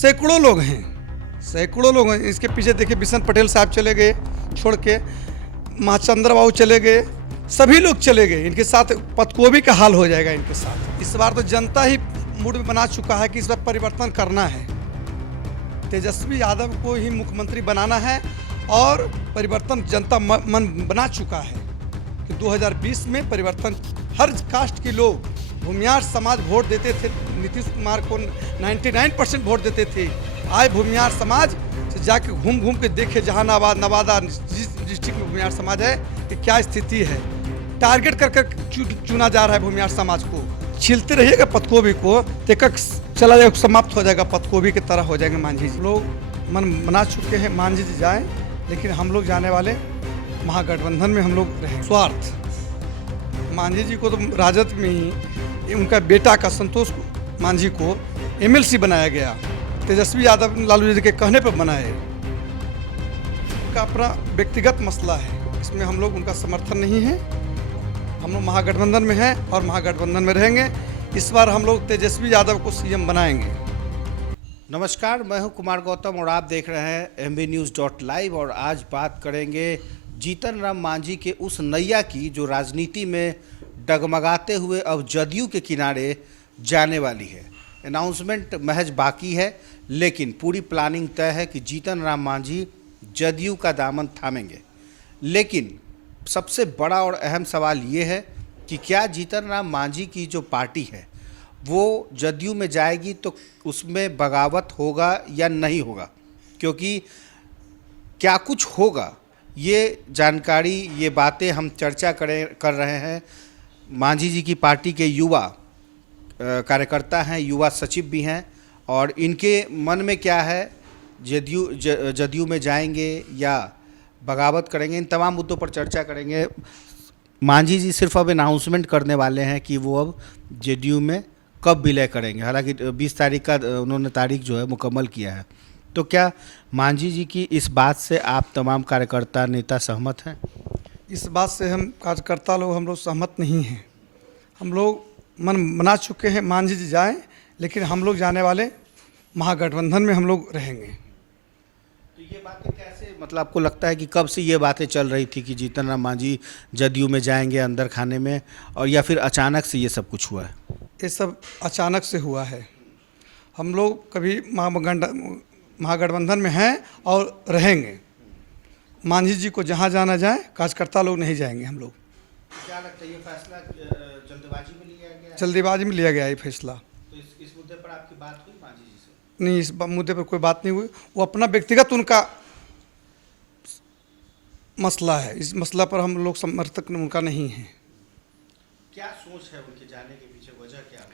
सैकड़ों लोग हैं, सैकड़ों लोग हैं। इसके पीछे देखिए बिशन पटेल साहब चले गए छोड़ के, महाचंद्र बाबू चले गए, सभी लोग चले गए। इनके साथ पतकोबी का हाल हो जाएगा इनके साथ। इस बार तो जनता ही मूड बना चुका है कि इस बार परिवर्तन करना है, तेजस्वी यादव को ही मुख्यमंत्री बनाना है। और परिवर्तन जनता मन बना चुका है कि 2020 में परिवर्तन, हर कास्ट के लोग, भूमियार समाज वोट देते थे नीतीश कुमार को, 99% वोट देते थे। आए भूमियार समाज से जाके घूम घूम के देखे जहानाबाद, नवादा, जिस डिस्ट्रिक्ट में भूमियार समाज है कि क्या स्थिति है। टारगेट कर कर चुना जा रहा है भूमियार समाज को। छिलते रहिएगा पतकोबी को, तेकक चला जाएगा, समाप्त हो जाएगा, पतकोबी की तरह हो जाएंगे मांझी जी। लोग मन बना चुके हैं मांझी जी जाएँ, लेकिन हम लोग जाने वाले महागठबंधन में हम लोग रहेंगे। स्वार्थ, मांझी जी को तो राजद में ही उनका बेटा का संतोष मांझी को एमएलसी बनाया गया, तेजस्वी यादव लालू जी के कहने पर बनाए। उनका अपना व्यक्तिगत मसला है, इसमें हम लोग उनका समर्थन नहीं है। हम लोग महागठबंधन में हैं और महागठबंधन में रहेंगे। इस बार हम लोग तेजस्वी यादव को सीएम बनाएंगे। नमस्कार, मैं हूं कुमार गौतम और आप देख रहे हैं MBNews.live। और आज बात करेंगे जीतन राम मांझी के उस नैया की जो राजनीति में डगमगाते हुए अब जदयू के किनारे जाने वाली है। अनाउंसमेंट महज बाकी है, लेकिन पूरी प्लानिंग तय है कि जीतन राम मांझी जदयू का दामन थामेंगे। लेकिन सबसे बड़ा और अहम सवाल ये है कि क्या जीतन राम मांझी की जो पार्टी है वो जदयू में जाएगी तो उसमें बगावत होगा या नहीं होगा, क्योंकि क्या कुछ होगा ये जानकारी, ये बातें हम चर्चा कर रहे हैं। मांझी जी की पार्टी के युवा कार्यकर्ता हैं, युवा सचिव भी हैं, और इनके मन में क्या है, जदयू में जाएंगे या बगावत करेंगे, इन तमाम मुद्दों पर चर्चा करेंगे। मांझी जी सिर्फ अब अनाउंसमेंट करने वाले हैं कि वो अब जदयू में कब विलय करेंगे। हालांकि 20 तारीख का उन्होंने तारीख जो है मुकम्मल किया है। तो क्या मांझी जी की इस बात से आप तमाम कार्यकर्ता नेता सहमत हैं? इस बात से हम कार्यकर्ता लोग हम लोग सहमत नहीं हैं। हम लोग मन बना चुके हैं मांझी जी जाएं, लेकिन हम लोग जाने वाले महागठबंधन में हम लोग रहेंगे। तो ये बातें कैसे, मतलब आपको लगता है कि कब से ये बातें चल रही थी कि जीतन राम मांझी जदयू में जाएंगे अंदर खाने में, और या फिर अचानक से ये सब कुछ हुआ है? ये सब अचानक से हुआ है। हम लोग कभी महागठबंधन में हैं और रहेंगे। मांझी जी को जहाँ जाना जाए, कार्यकर्ता लोग नहीं जाएंगे। हम लोग, क्या लगता है ये फैसला जल्दबाजी में लिया गया? जल्दीबाजी में लिया गया ये फैसला। तो इस मुद्दे पर आपकी बात हुई मांझी जी से? नहीं, इस मुद्दे पर कोई बात नहीं हुई। वो अपना व्यक्तिगत उनका मसला है, इस मसला पर हम लोग समर्थक उनका नहीं है। क्या सोच है उनके जाने के पीछे, वजह क्या है?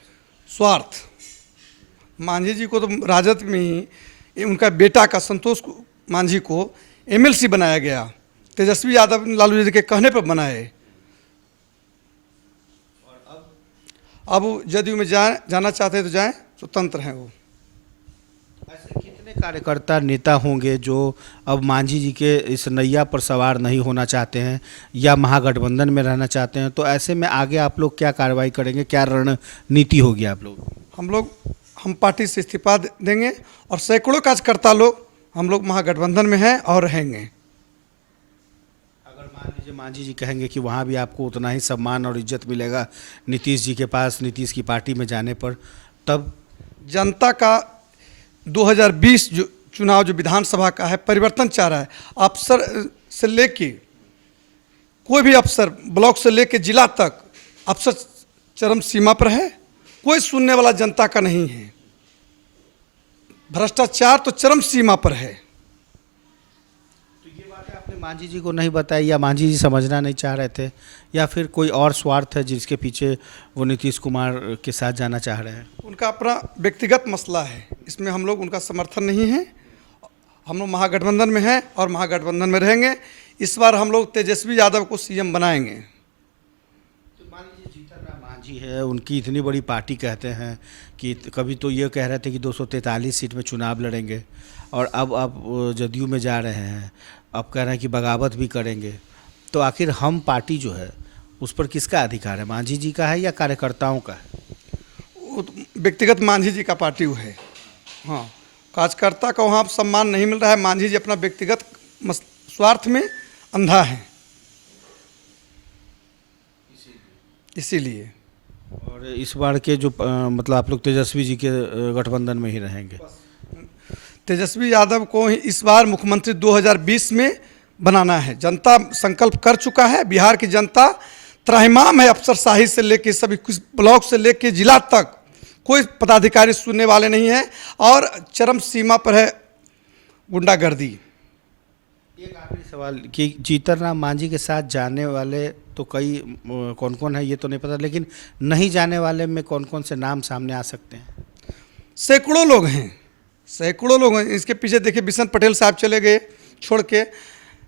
स्वार्थ, मांझी जी को तो राजद में ही उनका बेटा का संतोष मांझी को एमएलसी बनाया गया, तेजस्वी यादव लालू जी के कहने पर बनाए। और अब जदयू में जाना चाहते तो जाएं, स्वतंत्र हैं वो। ऐसे कितने कार्यकर्ता नेता होंगे जो अब मांझी जी के इस नैया पर सवार नहीं होना चाहते हैं या महागठबंधन में रहना चाहते हैं? तो ऐसे में आगे आप लोग क्या कार्रवाई करेंगे, क्या रणनीति होगी आप लोग? हम पार्टी से इस्तीफा देंगे और सैकड़ों कार्यकर्ता लोग हम लोग महागठबंधन में हैं और रहेंगे। अगर मान लीजिए मांझी जी कहेंगे कि वहाँ भी आपको उतना ही सम्मान और इज्जत मिलेगा नीतीश जी के पास, नीतीश की पार्टी में जाने पर, तब जनता का 2020 जो चुनाव जो विधानसभा का है, परिवर्तन चाह रहा है। अफसर से लेके कोई भी अफसर, ब्लॉक से लेके जिला तक, अफसर चरम सीमा पर है। कोई सुनने वाला जनता का नहीं है। भ्रष्टाचार तो चरम सीमा पर है। तो ये बातें आपने मांझी जी को नहीं बताई, या मांझी जी समझना नहीं चाह रहे थे, या फिर कोई और स्वार्थ है जिसके पीछे वो नीतीश कुमार के साथ जाना चाह रहे हैं? उनका अपना व्यक्तिगत मसला है, इसमें हम लोग उनका समर्थन नहीं है। हम लोग महागठबंधन में हैं और महागठबंधन में रहेंगे। इस बार हम लोग तेजस्वी यादव को सीएम बनाएंगे। तो मान लीजिए जीतन राम मांझी है, उनकी इतनी बड़ी पार्टी कहते हैं कि कभी तो ये कह रहे थे कि 243 सीट में चुनाव लड़ेंगे, और अब आप जदयू में जा रहे हैं, अब कह रहे हैं कि बगावत भी करेंगे। तो आखिर हम पार्टी जो है उस पर किसका अधिकार है, मांझी जी का है या कार्यकर्ताओं का है? व्यक्तिगत मांझी जी का पार्टी है। हाँ, कार्यकर्ता को वहाँ सम्मान नहीं मिल रहा है। मांझी जी अपना व्यक्तिगत स्वार्थ में अंधा है, इसीलिए। और इस बार के जो मतलब आप लोग तेजस्वी जी के गठबंधन में ही रहेंगे? तेजस्वी यादव को ही इस बार मुख्यमंत्री 2020 में बनाना है। जनता संकल्प कर चुका है। बिहार की जनता त्राहिमाम है। अफसरशाही से लेके सभी कुछ ब्लॉक से लेके जिला तक कोई पदाधिकारी सुनने वाले नहीं है और चरम सीमा पर है गुंडागर्दी। एक आखिरी सवाल कि जीतन राम मांझी के साथ जाने वाले तो कई कौन कौन है ये तो नहीं पता, लेकिन नहीं जाने वाले में कौन कौन से नाम सामने आ सकते हैं? सैकड़ों लोग हैं, सैकड़ों लोग हैं। इसके पीछे देखिए बिशन पटेल साहब चले गए छोड़ के,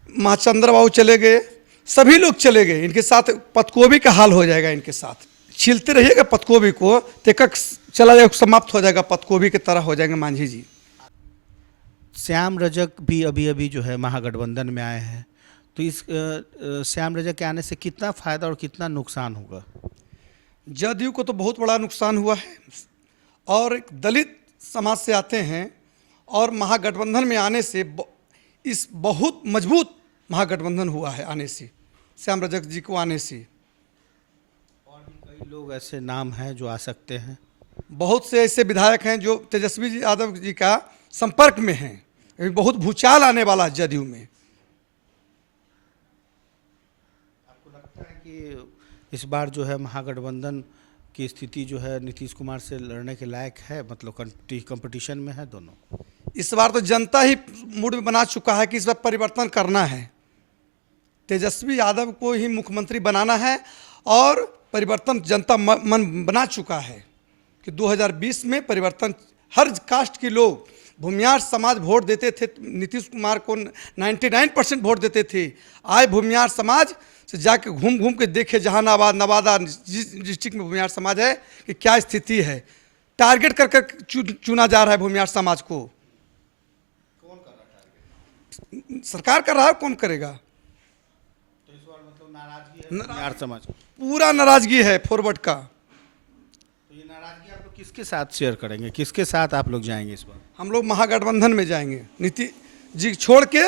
महाचंद्र बाबू चले गए, सभी लोग चले गए। इनके साथ पतकोबी का हाल हो जाएगा। इनके साथ छिलते रहिएगा पतकोबी को, तेकक चला जाएगा, समाप्त हो जाएगा, पतकोबी की तरह हो जाएंगे मांझी जी। श्याम रजक भी अभी अभी जो है महागठबंधन में आए हैं, तो इस श्याम रजक के आने से कितना फ़ायदा और कितना नुकसान होगा? जदयू को तो बहुत बड़ा नुकसान हुआ है और एक दलित समाज से आते हैं और महागठबंधन में आने से इस बहुत मजबूत महागठबंधन हुआ है आने से, श्याम रजक जी को आने से। और भी कई लोग ऐसे नाम हैं जो आ सकते हैं। बहुत से ऐसे विधायक हैं जो तेजस्वी जी यादव जी का संपर्क में हैं। अभी बहुत भूचाल आने वाला है जदयू में। आपको लगता है कि इस बार जो है महागठबंधन की स्थिति जो है नीतीश कुमार से लड़ने के लायक है, मतलब कंपटीशन में है दोनों? इस बार तो जनता ही मूड में बना चुका है कि इस बार परिवर्तन करना है, तेजस्वी यादव को ही मुख्यमंत्री बनाना है और परिवर्तन जनता मन बना चुका है कि 2020 में परिवर्तन। हर कास्ट के लोग, भूमियार समाज वोट देते थे नीतीश कुमार को, 99% वोट देते थे। आए भूमियार समाज से जाके घूम घूम के देखे जहानाबाद, नवादा, जिस डिस्ट्रिक्ट में भूमियार समाज है कि क्या स्थिति है। टारगेट कर कर चुना जा रहा है भूमियार समाज को। कौन कर रहा है टारगेट? सरकार कर रहा है, कौन करेगा? तो इस बार मतलब नाराजगी है भूमियार समाज, पूरा नाराजगी है फॉरवर्ड का। तो ये नाराजगी आप लोग किसके साथ शेयर करेंगे, किसके साथ आप लोग जाएंगे इस बार? हम लोग महागठबंधन में जाएंगे। नीतीश जी छोड़ के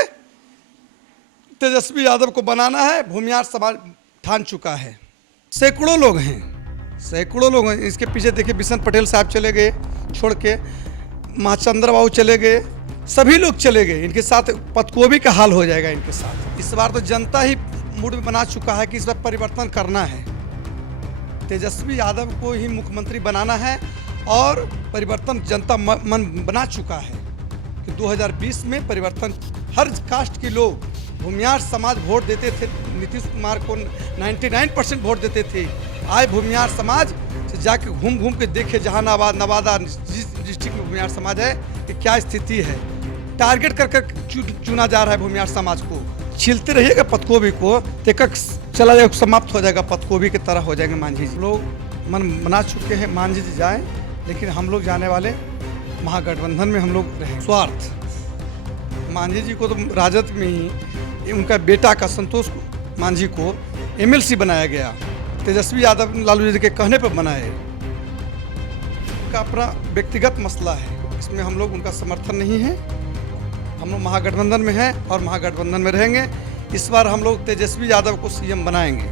तेजस्वी यादव को बनाना है, भूमियार समाज ठान चुका है। सैकड़ों लोग हैं, सैकड़ों लोग हैं। इसके पीछे देखिए बिशन पटेल साहब चले गए छोड़ के, महाचंद्र बाबू चले गए, सभी लोग चले गए। इनके साथ पतकोबी का हाल हो जाएगा इनके साथ। इस बार तो जनता ही मूड में बना चुका है कि इस बार परिवर्तन करना है, तेजस्वी यादव को ही मुख्यमंत्री बनाना है और परिवर्तन जनता मन बना चुका है कि 2020 में परिवर्तन। हर कास्ट के लोग, भूमियार समाज वोट देते थे नीतीश कुमार को, 99% वोट देते थे। आए भूमियार समाज से जाके घूम घूम के देखे जहानाबाद, नवादा, जिस डिस्ट्रिक्ट में भूमियार समाज है कि क्या स्थिति है। टारगेट कर कर चुना जा रहा है भूमियार समाज को। छिलते रहिएगा पतकोबी को, तेकक चला जाएगा, समाप्त हो जाएगा, पतकोबी की तरह हो जाएंगे मांझी जी। लोग मन बना चुके हैं मांझी जी जाएँ, लेकिन हम लोग जाने वाले महागठबंधन में हम लोग रहें। स्वार्थ मांझी जी को तो राजद में ही उनका बेटा का संतोष मांझी को MLC बनाया गया, तेजस्वी यादव लालू जी के कहने पर बनाए। उनका अपना व्यक्तिगत मसला है, इसमें हम लोग उनका समर्थन नहीं है। हम लोग महागठबंधन में हैं और महागठबंधन में रहेंगे। इस बार हम लोग तेजस्वी यादव को CM बनाएंगे।